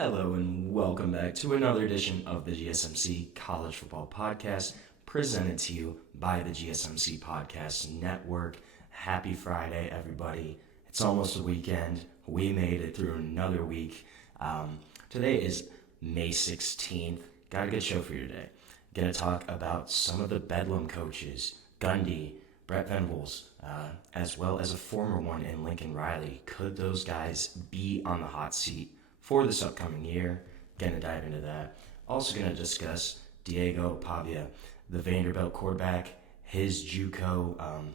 Hello and welcome back to another edition of the GSMC College Football Podcast, presented to you by the GSMC Podcast Network. Happy Friday, everybody. It's almost the weekend. We made it through another week. Today is May 16th. Got a good show for you today. Going to talk about some of the Bedlam coaches, Gundy, Brent Venables, as well as a former one in Lincoln Riley. Could those guys be on the hot seat for this upcoming year? Going to dive into that. Also going to discuss Diego Pavia, the Vanderbilt quarterback, his JUCO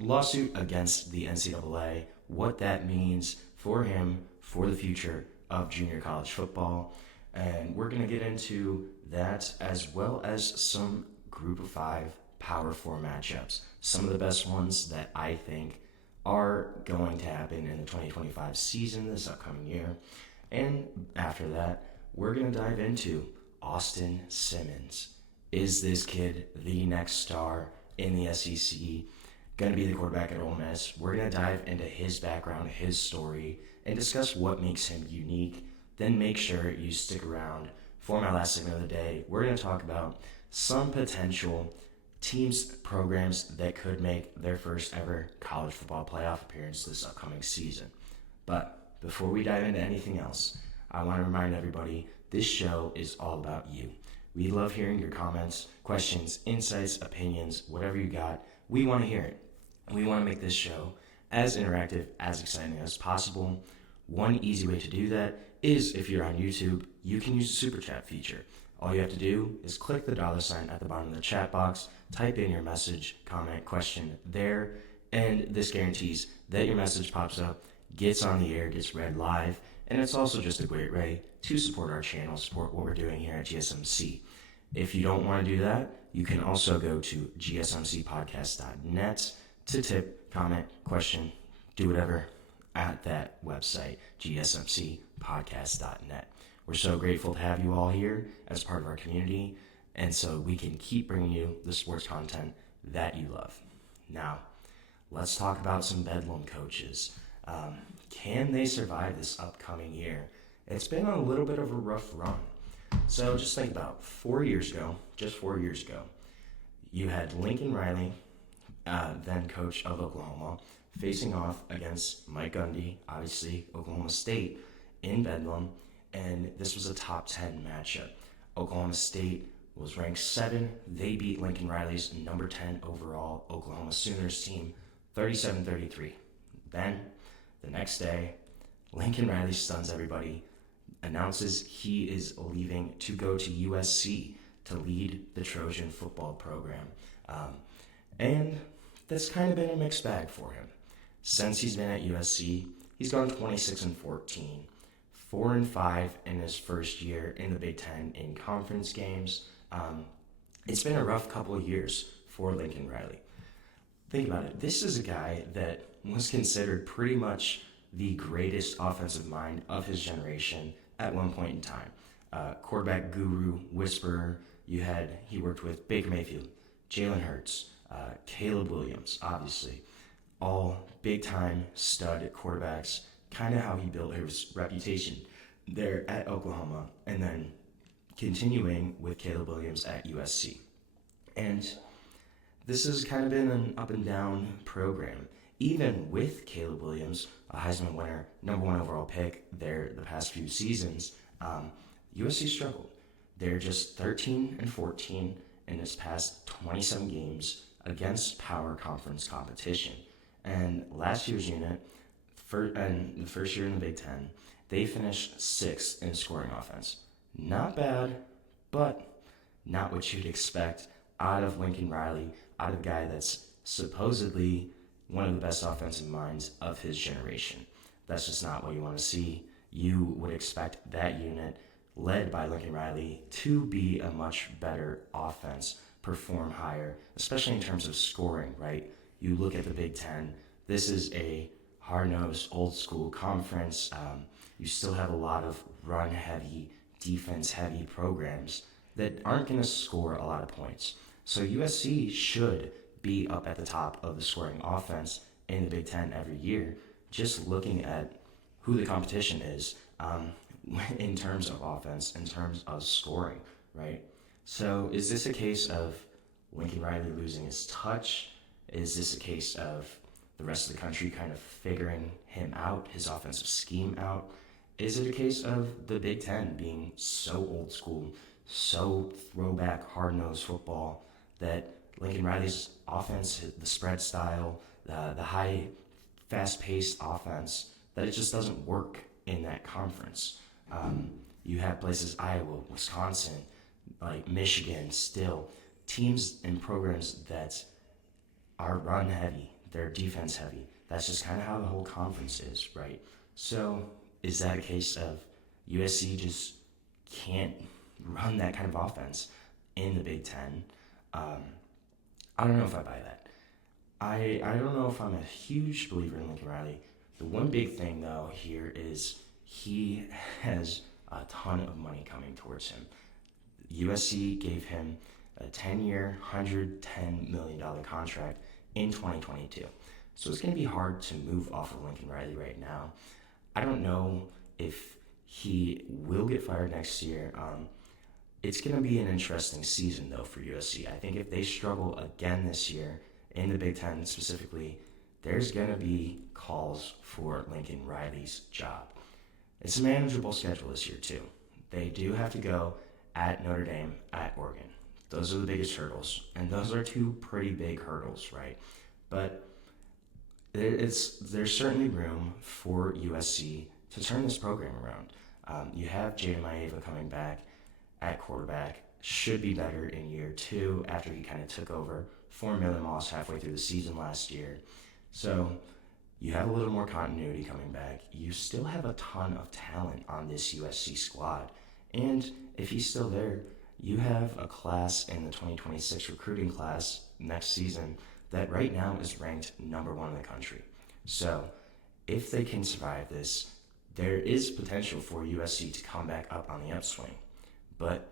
lawsuit against the NCAA, what that means for him for the future of junior college football. And we're going to get into that as well as some Group of 5 Power 4 matchups. Some of the best ones that I think are going to happen in the 2025 season this upcoming year. And after that, we're going to dive into Austin Simmons. Is this kid the next star in the SEC? Going to be the quarterback at Ole Miss. We're going to dive into his background, his story, and discuss what makes him unique. Then make sure you stick around for my last segment of the day. We're going to talk about some potential teams, programs that could make their first ever college football playoff appearance this upcoming season. But before we dive into anything else, I want to remind everybody this show is all about you. We love hearing your comments, questions, insights, opinions, whatever you got. We want to hear it. We want to make this show as interactive, as exciting as possible. One easy way to do that is if you're on YouTube, you can use the super chat feature. All you have to do is click the $ at the bottom of the chat box, type in your message, comment, question there, and this guarantees that your message pops up, gets on the air, gets read live, and it's also just a great way to support our channel, support what we're doing here at GSMC. If you don't want to do that, you can also go to gsmcspodcast.net to tip, comment, question, do whatever at that website, gsmcpodcast.net. We're so grateful to have you all here as part of our community, and so we can keep bringing you the sports content that you love. Now, let's talk about some Bedlam coaches. Can they survive this upcoming year? It's been a little bit of a rough run. So just think about 4 years ago, just 4 years ago, you had Lincoln Riley, then coach of Oklahoma, facing off against Mike Gundy, obviously Oklahoma State, in Bedlam, and this was a top 10 matchup. Oklahoma State was ranked 7. They beat Lincoln Riley's number 10 overall Oklahoma Sooners team 37-33. Then, the next day, Lincoln Riley stuns everybody, announces he is leaving to go to USC to lead the Trojan football program. And that's kind of been a mixed bag for him. Since he's been at USC, he's gone 26-14, 4-5 in his first year in the Big Ten in conference games. It's been a rough couple of years for Lincoln Riley. Think about it. This is a guy that was considered pretty much the greatest offensive mind of his generation at one point in time. Quarterback guru, whisperer. He worked with Baker Mayfield, Jalen Hurts, Caleb Williams, obviously. All big-time stud quarterbacks, kind of how he built his reputation there at Oklahoma, and then continuing with Caleb Williams at USC. And this has kind of been an up-and-down program. Even with Caleb Williams, a Heisman winner, number 1 overall pick there the past few seasons, USC struggled. They're just 13-14 in its past 27 games against power conference competition. And last year's unit, and the first year in the Big Ten, they finished 6th in scoring offense. Not bad, but not what you'd expect out of Lincoln Riley, out of a guy that's supposedly one of the best offensive minds of his generation. That's just not what you want to see. You would expect that unit, led by Lincoln Riley, to be a much better offense, perform higher, especially in terms of scoring, right? You look at the Big Ten, this is a hard-nosed, old-school conference. You still have a lot of run-heavy, defense-heavy programs that aren't going to score a lot of points. So USC should be up at the top of the scoring offense in the Big Ten every year. Just looking at who the competition is, in terms of offense, in terms of scoring, right? So is this a case of Lincoln Riley losing his touch? Is this a case of the rest of the country kind of figuring him out, his offensive scheme out? Is it a case of the Big Ten being so old school, so throwback, hard-nosed football that Lincoln Riley's offense, the spread style, the high, fast-paced offense, that it just doesn't work in that conference? You have places, Iowa, Wisconsin, like Michigan, still, teams and programs that are run heavy, they're defense heavy. That's just kind of how the whole conference is, right? So is that a case of USC just can't run that kind of offense in the Big Ten? I don't know if I buy that. I don't know if I'm a huge believer in Lincoln Riley. The one big thing, though, here is he has a ton of money coming towards him. USC gave him a 10-year, $110 million contract in 2022. So it's going to be hard to move off of Lincoln Riley right now. I don't know if he will get fired next year. It's going to be an interesting season, though, for USC. I think if they struggle again this year, in the Big Ten specifically, there's going to be calls for Lincoln Riley's job. It's a manageable schedule this year, too. They do have to go at Notre Dame, at Oregon. Those are the biggest hurdles, and those are two pretty big hurdles, right? But there's certainly room for USC to turn this program around. You have Jada Maeva coming back at quarterback, should be better in year 2 after he kind of took over for Miller Moss halfway through the season last year. So you have a little more continuity coming back. You still have a ton of talent on this USC squad. And if he's still there, you have a class in the 2026 recruiting class next season that right now is ranked number 1 in the country. So if they can survive this, there is potential for USC to come back up on the upswing. But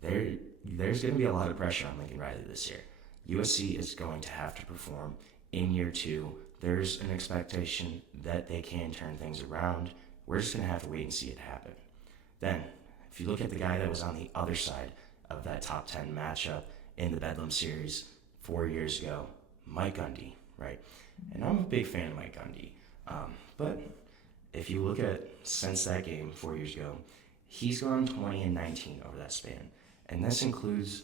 there's going to be a lot of pressure on Lincoln Riley this year. USC is going to have to perform in year 2. There's an expectation that they can turn things around. We're just going to have to wait and see it happen. Then, if you look at the guy that was on the other side of that top 10 matchup in the Bedlam series 4 years ago, Mike Gundy, right? And I'm a big fan of Mike Gundy. But if you look at since that game 4 years ago, he's gone 20-19 over that span. And this includes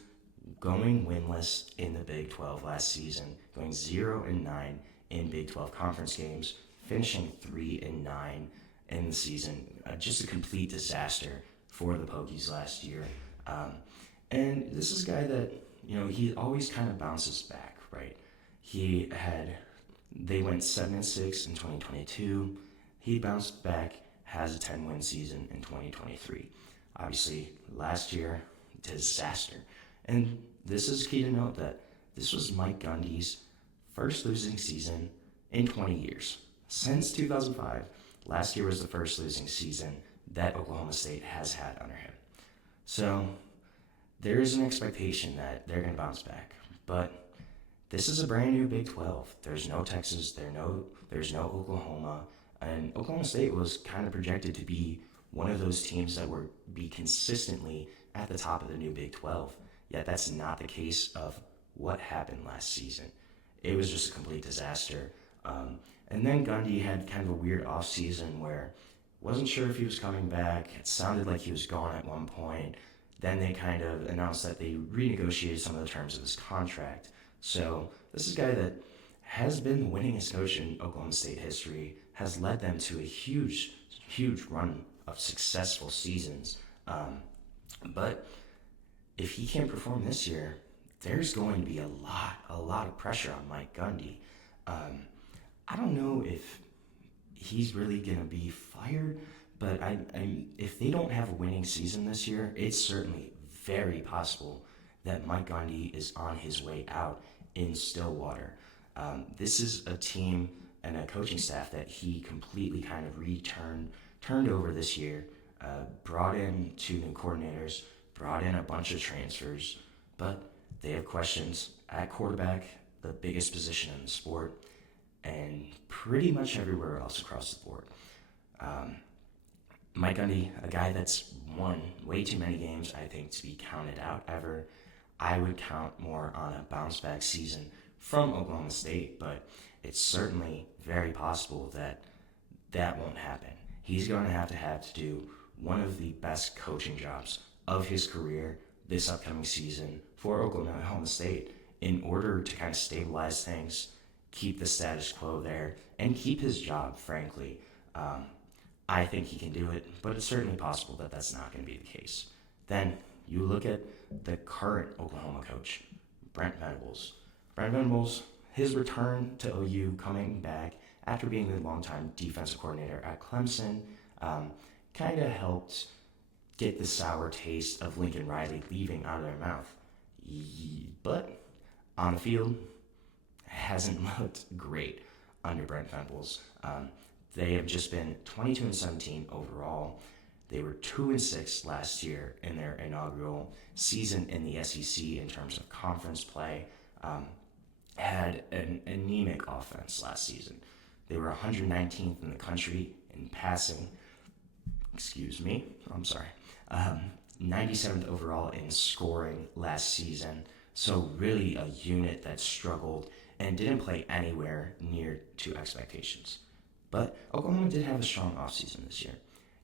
going winless in the Big 12 last season, going 0-9 in Big 12 conference games, finishing 3-9 in the season. Just a complete disaster for the Pokies last year. And this is a guy that, he always kind of bounces back, right? They went 7-6 in 2022. He bounced back, has a 10-win season in 2023. Obviously, last year, disaster. And this is key to note that this was Mike Gundy's first losing season in 20 years. Since 2005, last year was the first losing season that Oklahoma State has had under him. So there is an expectation that they're going to bounce back. But this is a brand new Big 12. There's no Texas, there's no Oklahoma. And Oklahoma State was kind of projected to be one of those teams that would be consistently at the top of the new Big 12. Yet that's not the case of what happened last season. It was just a complete disaster. And then Gundy had kind of a weird offseason where wasn't sure if he was coming back. It sounded like he was gone at one point. Then they kind of announced that they renegotiated some of the terms of his contract. So this is a guy that has been the winningest coach in Oklahoma State history, has led them to a huge, huge run of successful seasons. But if he can't perform this year, there's going to be a lot of pressure on Mike Gundy. I don't know if he's really going to be fired, but if they don't have a winning season this year, it's certainly very possible that Mike Gundy is on his way out in Stillwater. This is a team and a coaching staff that he completely kind of turned over this year, brought in 2 new coordinators, brought in a bunch of transfers, but they have questions at quarterback, the biggest position in the sport, and pretty much everywhere else across the board. Mike Gundy, a guy that's won way too many games, I think, to be counted out ever. I would count more on a bounce back season from Oklahoma State, but it's certainly very possible that that won't happen. He's going to have to do one of the best coaching jobs of his career this upcoming season for Oklahoma State in order to kind of stabilize things, keep the status quo there, and keep his job, frankly. I think he can do it, but it's certainly possible that that's not going to be the case. Then you look at the current Oklahoma coach, Brent Venables. Brent Venables, his return to OU coming back after being the longtime defensive coordinator at Clemson, kind of helped get the sour taste of Lincoln Riley leaving out of their mouth. But on the field, hasn't looked great under Brent Venables. They have just been 22-17 overall. They were 2-6 last year in their inaugural season in the SEC in terms of conference play. Had an anemic offense last season. They were 119th in the country in passing. 97th overall in scoring last season. So really a unit that struggled and didn't play anywhere near to expectations. But Oklahoma did have a strong offseason this year.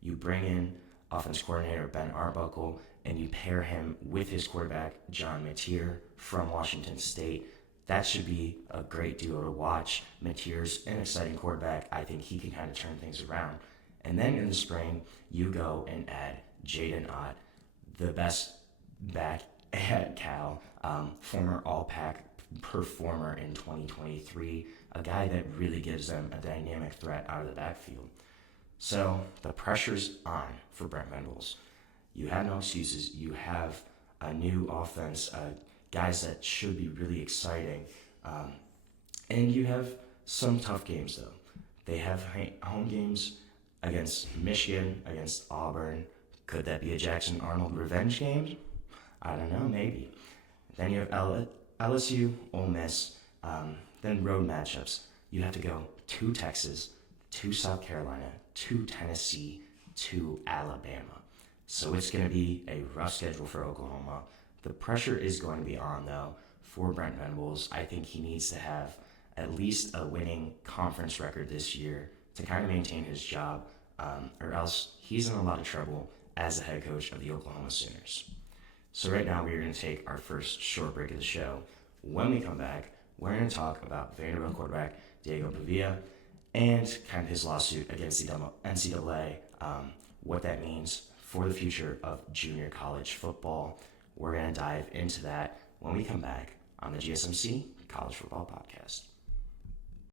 You bring in offense coordinator Ben Arbuckle, and you pair him with his quarterback, John Mateer from Washington State. That should be a great duo to watch. Mateer's an exciting quarterback. I think he can kind of turn things around. And then in the spring, you go and add Jaden Ott, the best back at Cal, former All-Pac performer in 2023, a guy that really gives them a dynamic threat out of the backfield. So the pressure's on for Brent Venables. You have no excuses. You have a new offense, guys that should be really exciting. And you have some tough games, though. They have home games against Michigan, against Auburn. Could that be a Jackson Arnold revenge game? I don't know, maybe. Then you have LSU, Ole Miss, then road matchups. You have to go to Texas, to South Carolina, to Tennessee, to Alabama. So it's going to be a rough schedule for Oklahoma. The pressure is going to be on, though, for Brent Venables. I think he needs to have at least a winning conference record this year to kind of maintain his job, or else he's in a lot of trouble as the head coach of the Oklahoma Sooners. So right now we are going to take our first short break of the show. When we come back, we're going to talk about Vanderbilt quarterback Diego Pavia and kind of his lawsuit against the NCAA, what that means for the future of junior college football. We're going to dive into that when we come back on the GSMC College Football Podcast.